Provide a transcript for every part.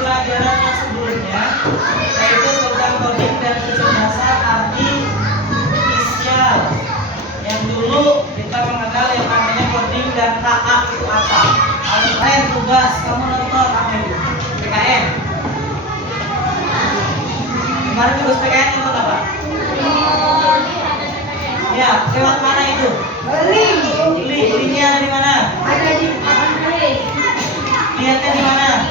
pelajaran yang sebelumnya, yaitu tentang coding dan kecerdasan artifisial. Yang dulu kita mengenal yang namanya coding dan HA itu apa? Kalian tugas kamu nonton apa itu? PKN. Kemarin tugas PKN nonton apa? Ya, lewat mana itu? Linknya ada di mana? Ada di Android. Lihatnya di mana?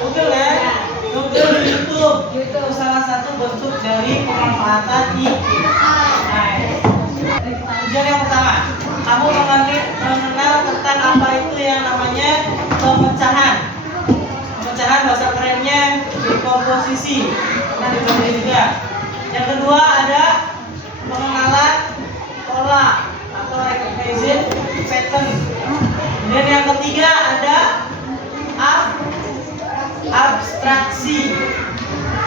Google ya? Google di YouTube. Itu salah satu bentuk dari pemanfaatan IP. Nah, tujuan yang pertama, kamu mengenal tentang apa itu yang namanya pemecahan. Pemecahan bahasa kerennya dekomposisi. Pernah dipelajari juga. Yang kedua ada pengenalan pola atau recognition pattern. Kemudian yang ketiga ada abstraksi.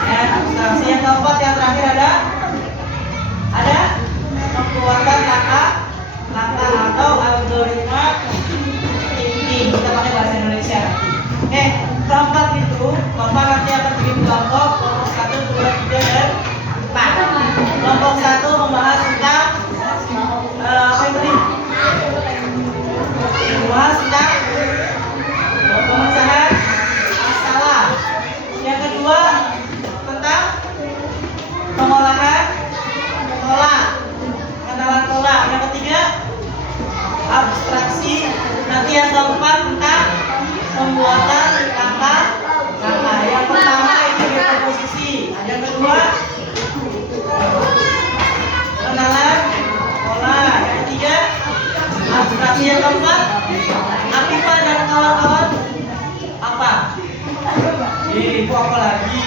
Ya, abstraksi. Yang keempat yang terakhir ada mengeluarkan langkah atau algoritma thinking. Kita pakai bahasa Indonesia. Oke, keempat nanti akan bikin kelompok 1, 2, 3 dan 4. Kelompok 1 membahas tentang apa yang tadi? Membahas tentang pemecahan masalah. Yang kedua tentang pengolahan pola, pengenalan pola. Yang ketiga abstraksi. Nanti yang keempat tentang pembuatan langkah. Yang pertama itu dekomposisi. Yang kedua pengenalan pola. Yang ketiga abstraksi. Yang keempat Afifa dan kawan-kawan apa? Itu apa lagi?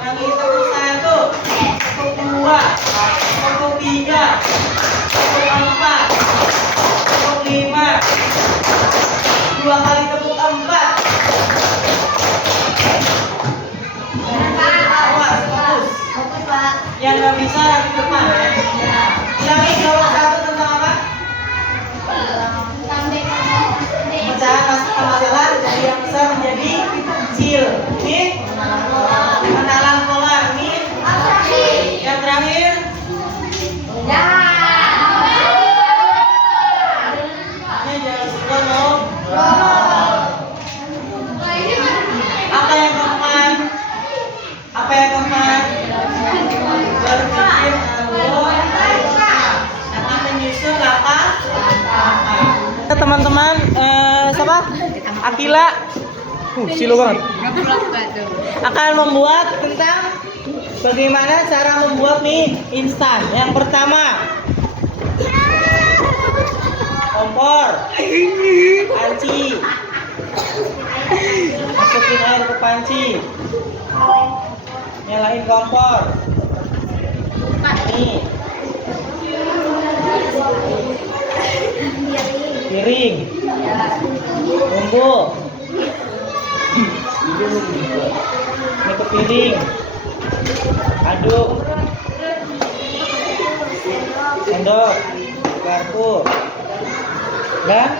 Lagi tepuk 1, tepuk 2, tepuk 3, tepuk 4, tepuk 5, 2 kali tepuk 4. Awas, fokus. Yang nggak bisa nanti depan ya. Ulangi kelompok 1 tentang apa? Pemecahan masalah dari yang besar menjadi kecil. Ini pengenalan pola. Ini yang terakhir. Ini jangan suka dong. Apa yang keempat? Berpikir nanti menyusun langkah. Teman-teman, siapa? Akila, silo banget. Akan membuat tentang bagaimana cara membuat mie instan. Yang pertama, kompor, panci, masukin air ke panci, nyalain kompor. Nih, piring, bumbu, ini ke piring, aduk, sendok, garpu, dan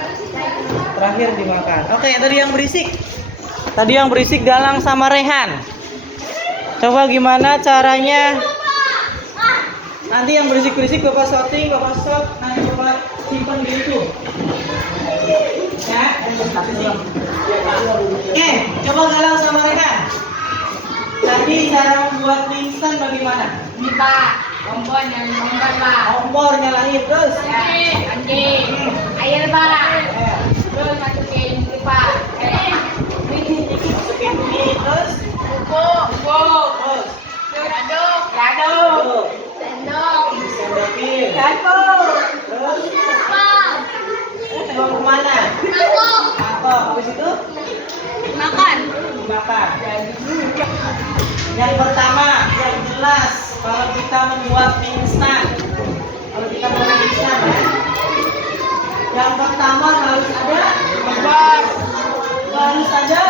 terakhir dimakan. Oke, tadi yang berisik Galang sama Rehan. Coba gimana caranya? Nanti yang berisik-berisik Bapak shooting, Bapak shot, nanti Bapak simpan di YouTube. Ya, oke, coba Galang sama Rehan. Tadi cara membuat mie instan bagaimana? Ini Pak, Kompor nyalain terus. Air Pak. Terus masukin ini Pak. Masukin mie terus. Bubuk. Terus Aduk. sendokin. Terus dibawa kemana? Mangkok. Habis itu Makan. dimakan. Yang pertama, yang jelas kalau kita membuat mie instan. Ya. Yang pertama harus ada kompor. Harus ada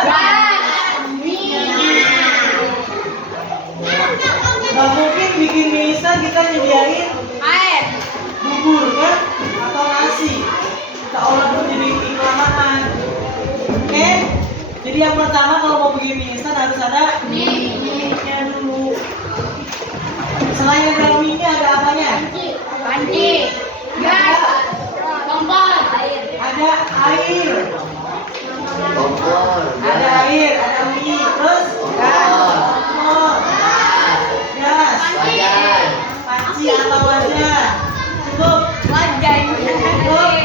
nggak mungkin bikin mie instan kita nyediain air. bubur kan atau nasi. Kita olah dulu jadi iklanan. Jadi yang pertama kalau mau bikin mie instan harus ada mie-nya dulu. Selain ada mie-nya ada apanya? Panci. Gas. Kompor. Ada air. Ada air, ada mie, terus kompor, gas, panci atau wajan. Cukup. Wajan. Cukup.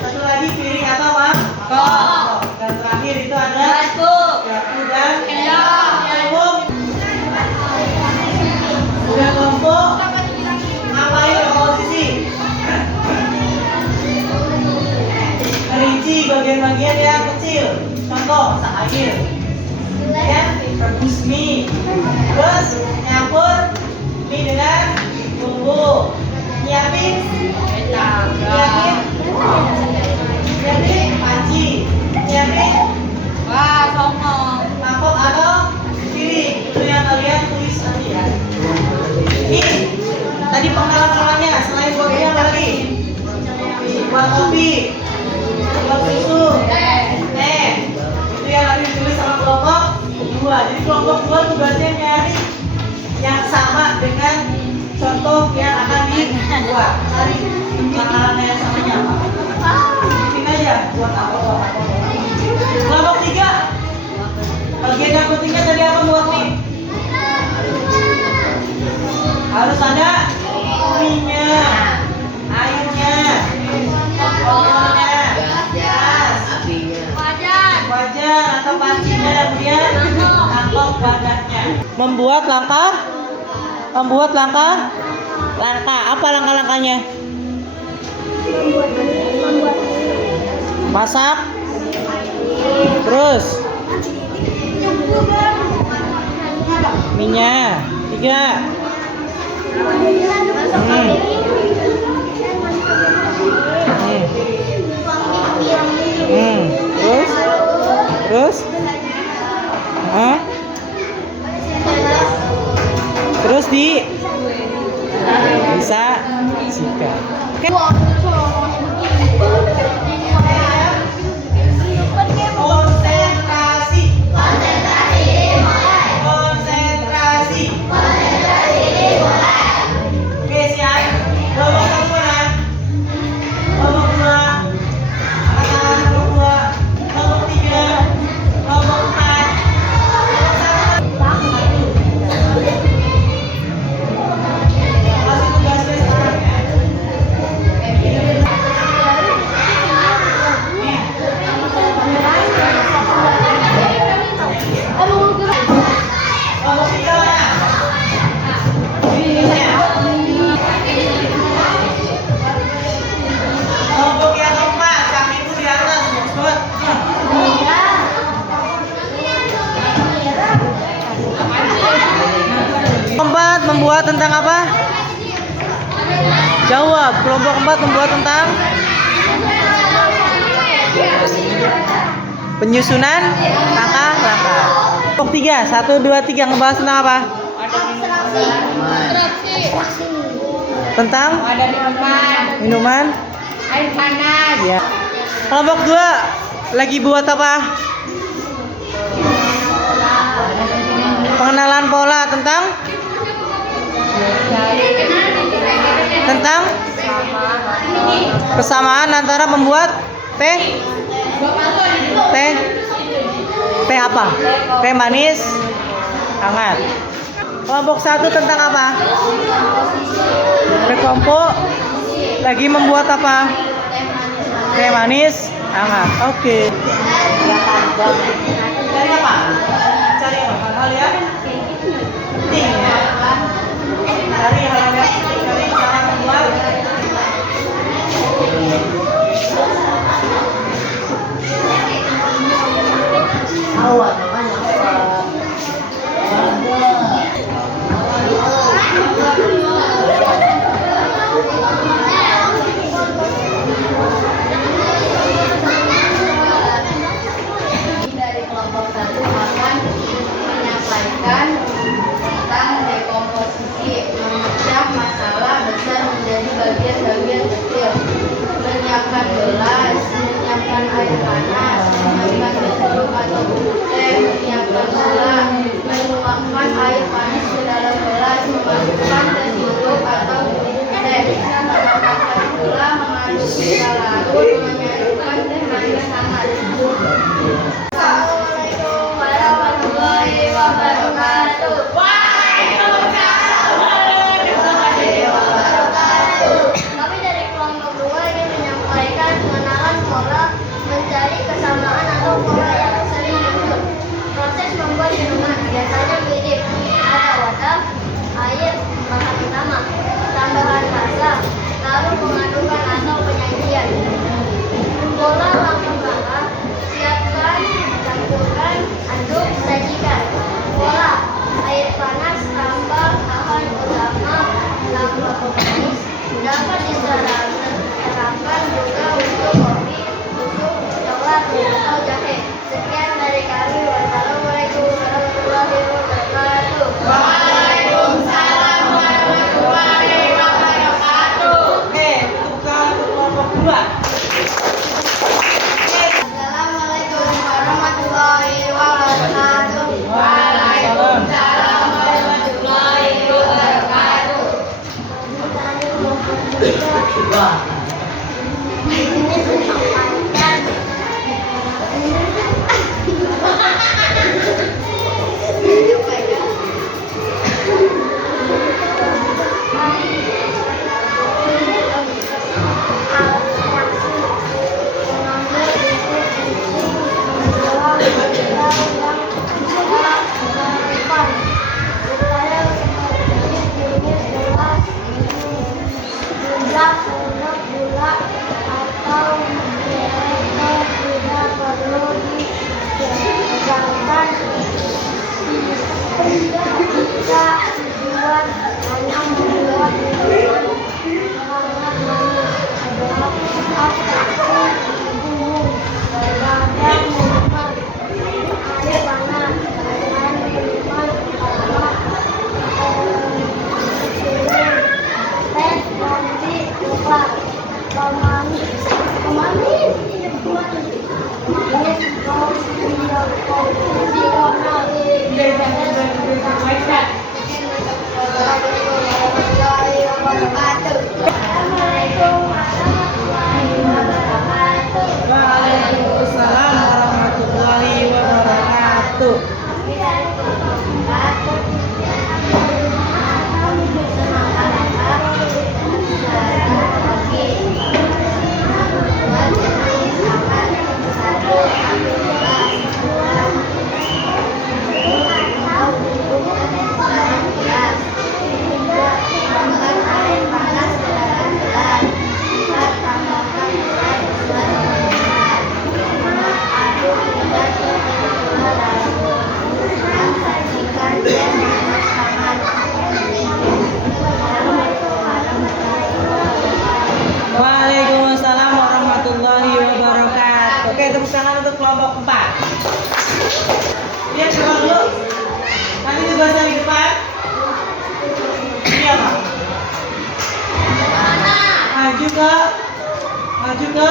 Satu lagi piring atau mangkok. Dan terakhir itu ada Batu. garpu dan Sendok. cukup. Udah kumpul. Ngapain komposisi? Rinci bagian-bagian yang kecil. Contoh, masak air. Ya, rebus mie. Terus nyampur mie dengan bumbu. Nyiapin panci. Nyiapin Wah, songong. mangkok atau piring. Itu yang kalian tulis nanti ya. Ini tadi pengenalan namanya. Selain buat ini apa lagi? Buat kopi, buat susu, teh. Itu yang nanti ditulis sama kelompok 2. Jadi kelompok 2 tugasnya nyari yang sama dengan contoh yang akan dibuat. Cari makanannya yang samanya apa. Bikin aja buat apa. Kelompok 3. Bagian yang pentingnya tadi apa buat nih? Harus ada mie-nya, airnya, kompornya, gas, wajan atau pancinya, kemudian mangkok wadahnya. Membuat langkah apa langkah-langkahnya? Masak, terus minyak 3. Terus terus bisa sikat. Konsentrasi. Oke, siap. Kelompok 1 mana? Kelompok 2. Angkat tangan kelompok 2. Kelompok 3. Kelompok 4. Kasih tugasnya sekarang ya. Kelompok 3 mana? Kelompok yang keempat, kaki itu di atas, bagus banget. Keempat membuat tentang apa? Jawab. Kelompok keempat membuat tentang penyusunan langkah-langkah. Kelompok 3, 1, 2, 3 ngebahas tentang apa? Tentang Ada minuman. air panas. Ya. Kelompok 2 lagi buat apa? Pengenalan pola tentang kesamaan antara membuat teh apa? Teh manis hangat. Kelompok 1 tentang apa? Kelompok lagi membuat apa? Teh manis hangat. Oke. Cari apa? Cari hal-hal yang penting ya. Cari hal-hal yang penting dari cara membuat. Awal namanya apa? Dari kelompok 1 akan menyampaikan tentang dekomposisi, memecah masalah besar menjadi bagian-bagian kecil, menyiapkan gelas, menyiapkan air panas, menyiapkan sejuk atau bubuk teh, menyiapkan gula, menuangkan air panas ke dalam gelas, memasukkan teh sirup atau bubuk teh, menambahkan gula, mengaduk hingga larut, menyajikan teh manis hangat. Assalamualaikum warahmatullahi wabarakatuh. Kami dari kelompok 2 ingin menyampaikan pengenalan pola mencari kesamaan atau pola yang sering muncul. Proses membuat minuman biasanya mirip. Ada wadah, air, bahan utama, tambahan rasa, lalu pengadukan atau penyajian. Pola langkah-langkah, siapkan, campurkan, aduk, sajikan. Pola air panas tambah bahan utama, lambah pemanis, dapat diterapkan juga untuk kopi, susu, coklat, atau jahe. Sekian dari kami. Wassalamualaikum warahmatullahi wabarakatuh. Waalaikumsalam warahmatullahi wabarakatuh. Oke, tepuk tangan untuk kelompok 2. Assalamualaikum warahmatullahi wabarakatuh. Waalaikumsalam warahmatullahi wabarakatuh. Gula atau tidak perlu dijalankan jika tujuan hanya membuat minuman sangat manis adalah atraksi umum pada minuman air panas dengan minuman utama teh kopi coklat pemanis Waalaikumsalam warahmatullahi wabarakatuh. Waalaikumsalam warahmatullahi wabarakatuh. Oke, tepuk tangan untuk kelompok 4. Lihat coba dulu. Nanti dibaca di depan. Ini apa? Maju ke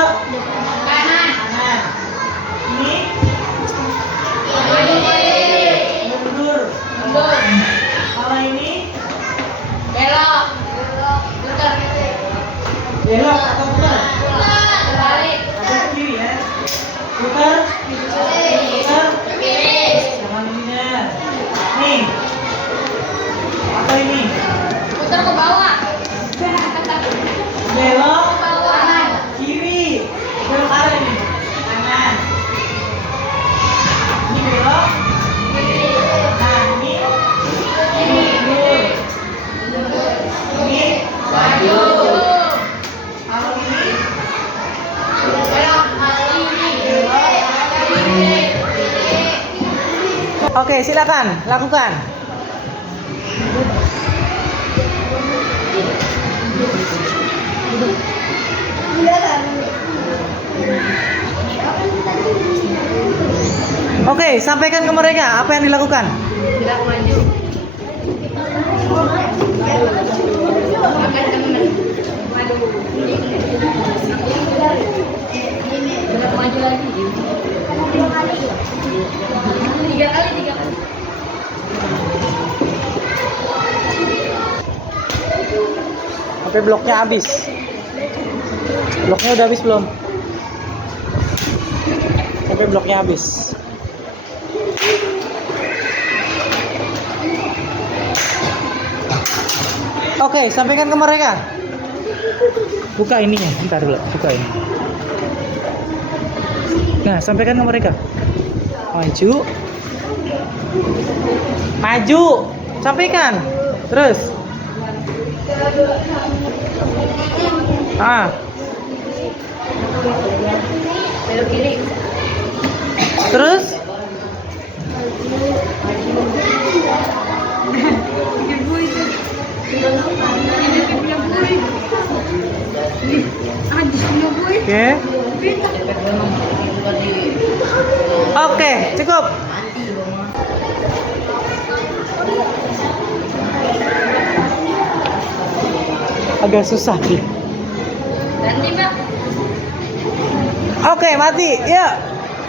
kanan. Ini mundur. Kalau ini belok belok atau putar? balik Ada kiri ya. Putar. Jangan benar. Nih. Atau ini. putar ke bawah Belok kanan kiri. Belok kanan ini. Kanan. Ini belok. Nah, ini mundur. Ini maju. Kalau ini belok Oke, silakan lakukan. Oke, sampaikan ke mereka apa yang dilakukan. gerak maju makan teman maju Tiga kali. Sampai bloknya habis. Bloknya udah habis belum? Sampai bloknya habis. Oke, sampaikan ke mereka. Buka ininya, bentar dulu, buka ini. Nah, sampaikan ke mereka. Maju. Maju. Sampaikan. Terus. Belok kiri. Terus. Oke, cukup. Agak susah sih. Ganti, Pak. Oke, mati. Yuk.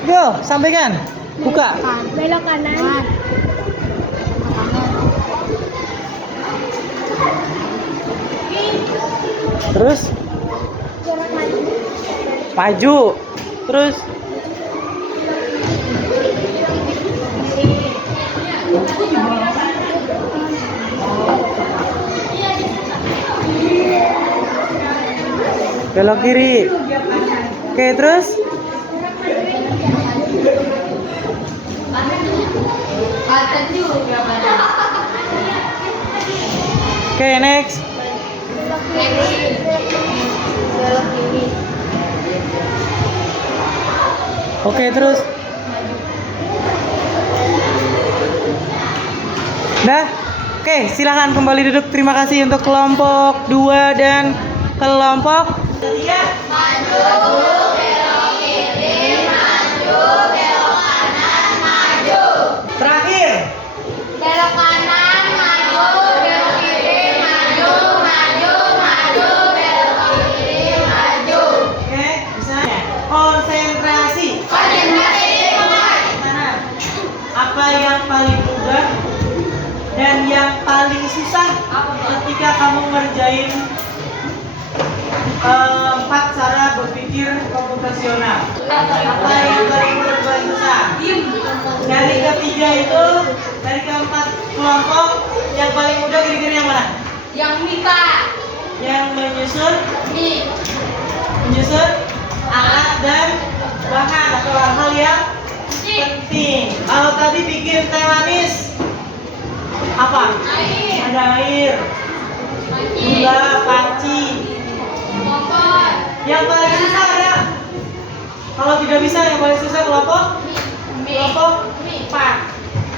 Go, sampaikan. Buka. Belok kanan. Terus maju. Terus belok kiri. Oke, terus Kanan juga, Pak. oke, next. Belok kiri. Oke, terus. Dah. Oke, silakan kembali duduk. Terima kasih untuk kelompok 2 dan kelompok 3. Maju, belok kiri, maju, belok kanan, maju. Terakhir. Belok kanan, maju, belok kiri, maju, maju, maju, belok kiri, maju. Oke, bisa. Konsentrasi. Konsentrasi, Mana? Apa yang paling mudah dan yang paling susah ketika kamu ngerjain 4 cara berpikir komputasional? Apa yang paling mudah dan paling susah? Dari ketiga itu, dari keempat kelompok, yang paling mudah kira-kira yang mana? Yang MIPA. Yang menyusun Mi. alat dan bahan atau hal-hal yang penting. Kalau tadi bikin teh manis, apa? Air. Ada air, gula, panci. Kompor. Yang paling susah ya? Kalau tidak bisa, yang paling susah kelompok Mi. 4.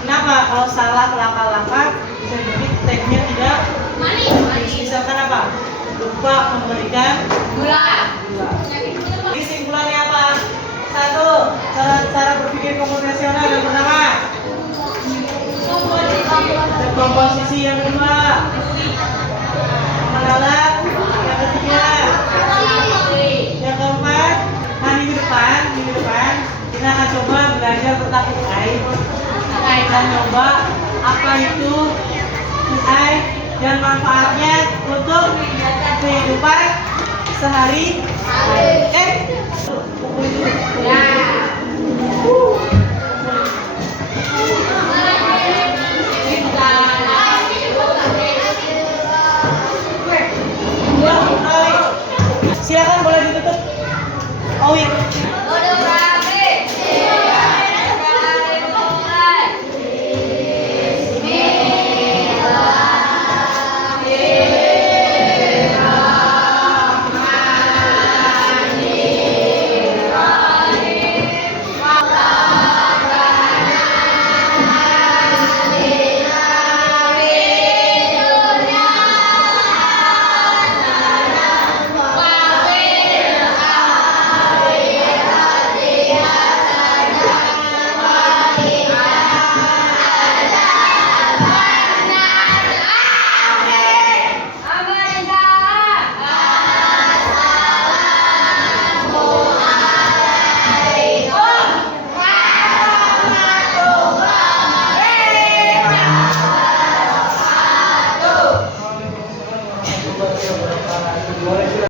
Kenapa? Kalau salah langkah-langkah bisa jadi tehnya tidak Manis. misalkan apa? Lupa memberikan Gula. Jadi kesimpulannya apa? 1. Cara berpikir komputasional yang pertama. Komposisi yang kedua. Pengenalan yang ketiga. Yang keempat. Nah, minggu depan kita akan coba belajar tentang AI. Kita coba apa itu AI dan manfaatnya untuk kehidupan sehari-hari.